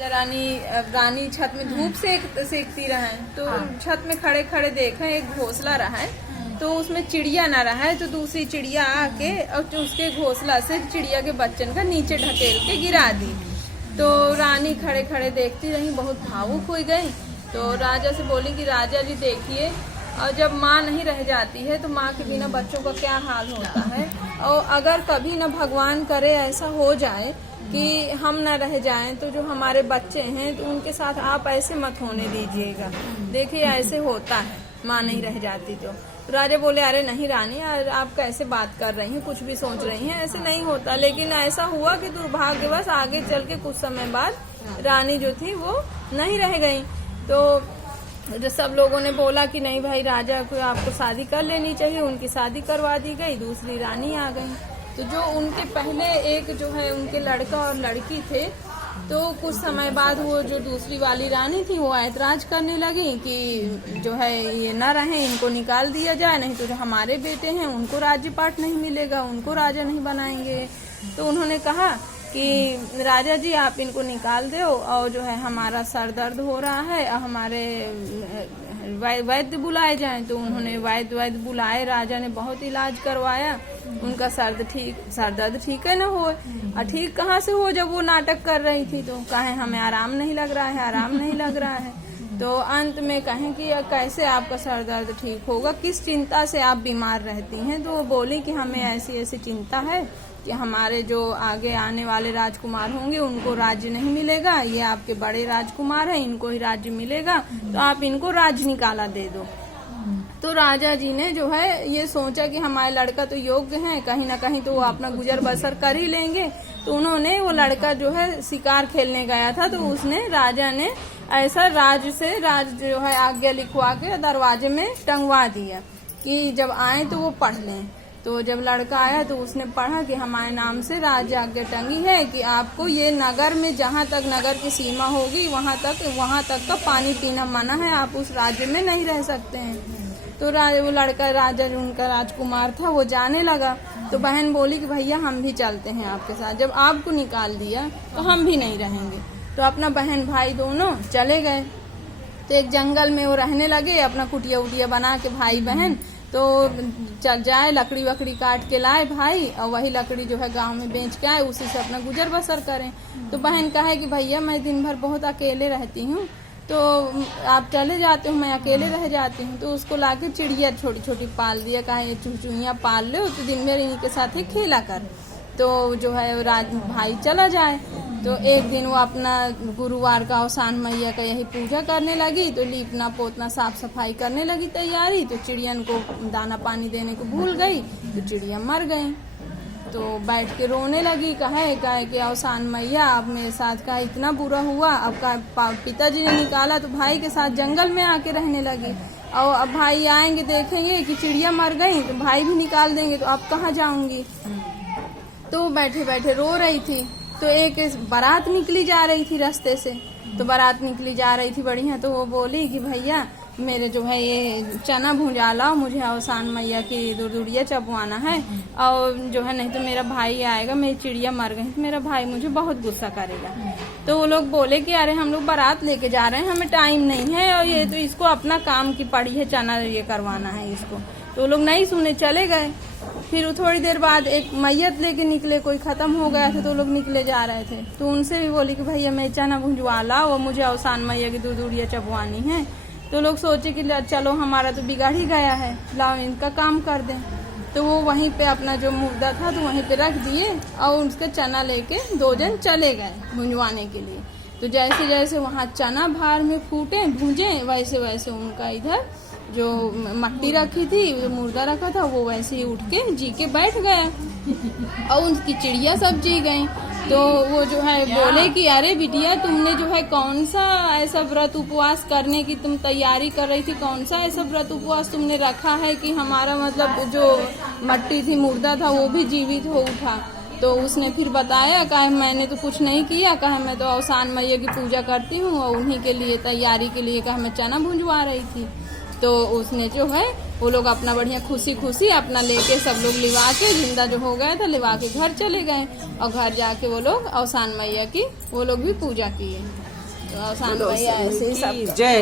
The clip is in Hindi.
रानी छत में धूप सेकती रहे तो छत में खड़े खड़े देखे एक घोंसला रहा है तो उसमें चिड़िया ना रहा है तो दूसरी चिड़िया आके और उसके घोंसला से चिड़िया के बच्चन का नीचे ढकेल के गिरा दी। तो रानी खड़े खड़े देखती रही, बहुत भावुक हो गई। तो राजा से बोली कि राजा जी देखिए, और जब माँ नहीं रह जाती है तो माँ के बिना बच्चों का क्या हाल होता है। और अगर कभी न भगवान करे ऐसा हो जाए कि हम न रह जाएं तो जो हमारे बच्चे हैं तो उनके साथ आप ऐसे मत होने दीजिएगा। देखिए ऐसे होता है, माँ नहीं रह जाती तो राजा बोले अरे नहीं रानी, आप कैसे बात कर रही हैं, कुछ भी सोच रही हैं, ऐसे नहीं होता। लेकिन ऐसा हुआ कि दुर्भाग्यवश आगे चल के कुछ समय बाद रानी जो थी वो नहीं रह गई। तो जो सब लोगों ने बोला कि नहीं भाई राजा को आपको शादी कर लेनी चाहिए, उनकी शादी करवा दी गई, दूसरी रानी आ गई। तो जो उनके पहले एक जो है उनके लड़का और लड़की थे, तो कुछ समय बाद वो जो दूसरी वाली रानी थी वो ऐतराज करने लगी कि जो है ये न रहे, इनको निकाल दिया जाए, नहीं तो जो हमारे बेटे हैं उनको राज्य पाट नहीं मिलेगा, उनको राजा नहीं बनाएंगे। तो उन्होंने कहा कि राजा जी आप इनको निकाल दो और जो है हमारा सर दर्द हो रहा है, हमारे वैद्य बुलाए जाएं। तो उन्होंने वैद्य बुलाए, राजा ने बहुत इलाज करवाया, उनका सर दर्द ठीक है न हो। और ठीक कहाँ से हो जब वो नाटक कर रही थी। तो कहें हमें आराम नहीं लग रहा है, आराम नहीं लग रहा है। तो अंत में कहें कि कैसे आपका सर दर्द ठीक होगा, किस चिंता से आप बीमार रहती हैं। तो वो बोली कि हमें ऐसी ऐसी चिंता है कि हमारे जो आगे आने वाले राजकुमार होंगे उनको राज्य नहीं मिलेगा, ये आपके बड़े राजकुमार हैं, इनको ही राज्य मिलेगा, तो आप इनको राज्य निकाला दे दो। तो राजा जी ने जो है ये सोचा कि हमारे लड़का तो योग्य हैं, कहीं ना कहीं तो वो अपना गुजर बसर कर ही लेंगे। तो उन्होंने वो लड़का जो है शिकार खेलने गया था, तो उसने राजा ने ऐसा राज जो है आज्ञा लिखवा के दरवाजे में टंगवा दिया कि जब आए तो वो पढ़ लें। तो जब लड़का आया तो उसने पढ़ा कि हमारे नाम से राज्य आज्ञा टंगी है कि आपको ये नगर में जहाँ तक नगर की सीमा होगी वहाँ तक का पानी पीना मना है, आप उस राज्य में नहीं रह सकते हैं। तो वो लड़का राजा जो उनका राजकुमार था वो जाने लगा। तो बहन बोली कि भैया हम भी चलते हैं आपके साथ, जब आपको निकाल दिया तो हम भी नहीं रहेंगे। तो अपना बहन भाई दोनों चले गए। तो एक जंगल में वो रहने लगे, अपना कुटिया उटिया बना के भाई बहन। तो चल जाए लकड़ी वकड़ी काट के लाए भाई, और वही लकड़ी जो है गांव में बेच के आए, उसी से अपना गुजर बसर करें। तो बहन कहे कि भैया मैं दिन भर बहुत अकेले रहती हूँ, तो आप चले जाते हो, मैं अकेले रह जाती हूँ। तो उसको लाके चिड़िया छोटी छोटी पाल दिया, कहे चूहिया पाल लो तो दिन भर इन्हीं के साथ ही खेला कर। तो जो है भाई चला जाए। तो एक दिन वो अपना गुरुवार का अवसान मैया का यही पूजा करने लगी, तो लीपना पोतना साफ सफाई करने लगी तैयारी। तो चिड़ियन को दाना पानी देने को भूल गई, तो चिड़िया मर गई। तो बैठ के रोने लगी, कहे कि अवसान मैया अब मेरे साथ का इतना बुरा हुआ, अब का पिताजी ने निकाला तो भाई के साथ जंगल में आके रहने लगी, और अब भाई आएंगे देखेंगे कि चिड़िया मर गई तो भाई भी निकाल देंगे, तो अब कहाँ जाऊंगी। तो बैठे बैठे रो रही थी। तो एक बारात निकली जा रही थी रास्ते से, तो बारात निकली जा रही थी बढ़िया। तो वो बोली कि भैया मेरे जो है ये चना भुंजा लाओ, मुझे अवसान मैया की दूरिया चबवाना है, और जो है नहीं तो मेरा भाई आएगा, मेरी चिड़िया मर गई तो मेरा भाई मुझे बहुत गुस्सा करेगा। तो वो लोग बोले कि अरे हम लोग बारात लेके जा रहे हैं, हमें टाइम नहीं है, और ये तो इसको अपना काम की पड़ी है, चना ये करवाना है इसको। तो वो लोग नहीं सुने, चले गए। फिर थोड़ी देर बाद एक मैयत लेके निकले, कोई खत्म हो गया था तो लोग निकले जा रहे थे। तो उनसे भी बोली कि भैया मैं चना भुंजवा लाओ, मुझे अवसान मैया की दूरिया चबवानी है। तो लोग सोचे कि चलो हमारा तो बिगाड़ ही गया है, लाओ इनका काम कर दें। तो वो वहीं पे अपना जो मुर्दा था तो वहीं पे रख दिए, और उसके चना लेके 2 जन चले गए भुंजवाने के लिए। तो जैसे जैसे वहाँ चना भार में फूटे भूंजे, वैसे वैसे उनका इधर जो मट्टी रखी थी, मुर्दा रखा था, वो वैसे ही उठ के जी के बैठ गया, और उनकी चिड़िया सब जी गई। तो वो जो है बोले कि अरे बिटिया तुमने जो है कौन सा ऐसा व्रत उपवास करने की तुम तैयारी कर रही थी, कौन सा ऐसा व्रत उपवास तुमने रखा है कि हमारा मतलब जो मट्टी थी मुर्दा था वो भी जीवित हो उठा। तो उसने फिर बताया, कहा मैंने तो कुछ नहीं किया, कहा मैं तो अवसान मैया की पूजा करती हूँ, और उन्हीं के लिए तैयारी के लिए कहा मैं चना भुंजवा रही थी। तो उसने जो है वो लोग अपना बढ़िया खुशी खुशी अपना लेके सब लोग लिवा के, जिंदा जो हो गया था लिवा के घर चले गए, और घर जाके वो लोग अवसान मैया की वो लोग भी पूजा किए। तो अवसान मैया ऐसे ही सब जय।